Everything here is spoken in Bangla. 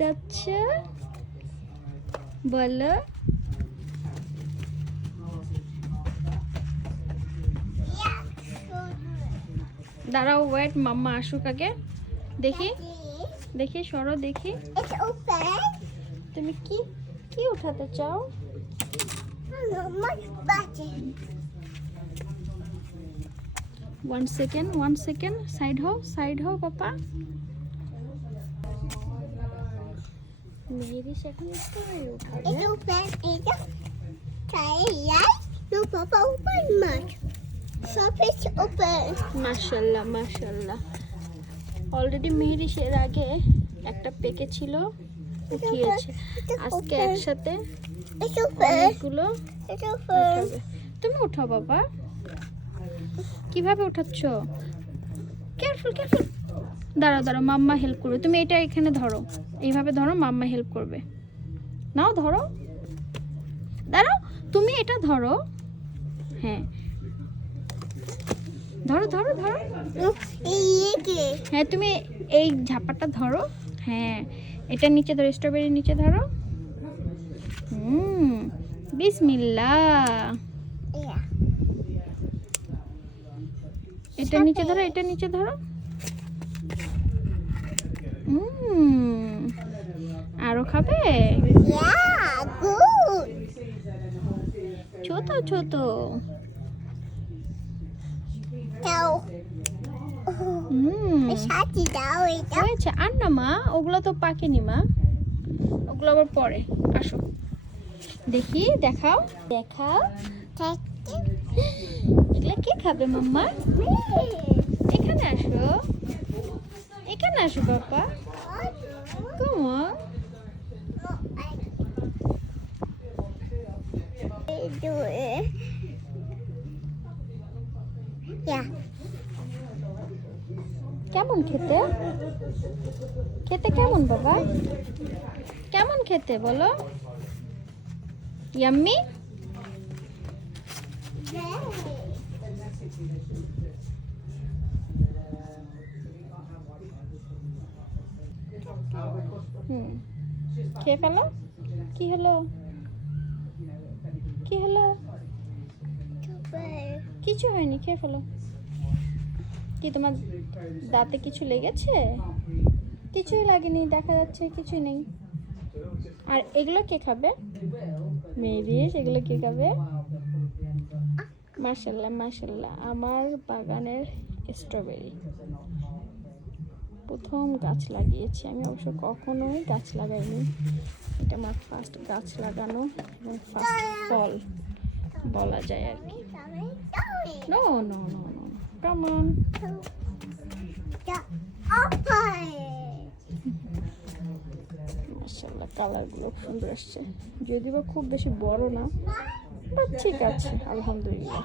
যাচ্ছে বলো। দাঁড়াও, ওয়েট, মাম্মা আসুক আগে। দেখি দেখি, সরো দেখি। তুমি কি কি উঠাতে চাও? 1 সেকেন্ড, 1 সেকেন্ড, সাইড হও পাপা। মেহেরি সেখানে মাশাআল্লাহ মাশাআল্লাহ। অলরেডি মেহেরি এর আগে একটা পেকে ছিল, উঠিয়েছে। আজকে একসাথে অনেকগুলো উঠাবে। তুমি উঠাও বাবা। কিভাবে উঠাচ্ছ? Careful careful. দাঁড়াও দাঁড়াও, মাম্মা হেল্প করবে। তুমি এটা এখানে ধরো, এইভাবে ধরো, মাম্মা হেল্প করবে। নাও ধরো, দাঁড়াও, তুমি এটা ধরো। হ্যাঁ ধরো ধরো ধরো। হ্যাঁ তুমি এই ঝাপাটা ধরো। হ্যাঁ এটা নিচে ধরো, স্ট্রবেরি নিচে ধরো। বিসমিল্লাহ। এটা নিচে ধরো, এটা নিচে ধরো। আরো খাবে? ছোট ছোট। হয়েছে আর না মা, ওগুলো তো পাকেনি মা, ওগুলো আবার পরে। আসো দেখি, দেখাও দেখাও। এগুলা কে খাবে মাম্মা? এখানে আসো, এখানে আসো বাবা। Come on. Do it. Yeah. কেমন খেতে? খেতে কেমন বাবা? কেমন খেতে বলো? ইয়াম্মি? খেয়ে ফেলো। কি হলো? কি হলো? কিছু হয়নি, খেয়ে ফেলো। কি তোমার দাঁতে কিছু লেগেছে? কিছুই লাগেনি, দেখা যাচ্ছে কিছুই নেই। আর এগুলো কে খাবে? মেরিস, এগুলো কে খাবে? মাশাআল্লাহ মাশাআল্লাহ। আমার বাগানের স্ট্রবেরি, প্রথম গাছ লাগিয়েছি আমি। অবশ্য কখনোই গাছ লাগাইনি, এটা আমার ফার্স্ট গাছ লাগানো এবং ফার্স্ট ফল বলা যায় আর কি। No no no no, come on. মাশাআল্লাহ, কালারগুলো সুন্দর আসছে, যদিও বা খুব বেশি বড় না, বাট ঠিক আছে আলহামদুলিল্লাহ।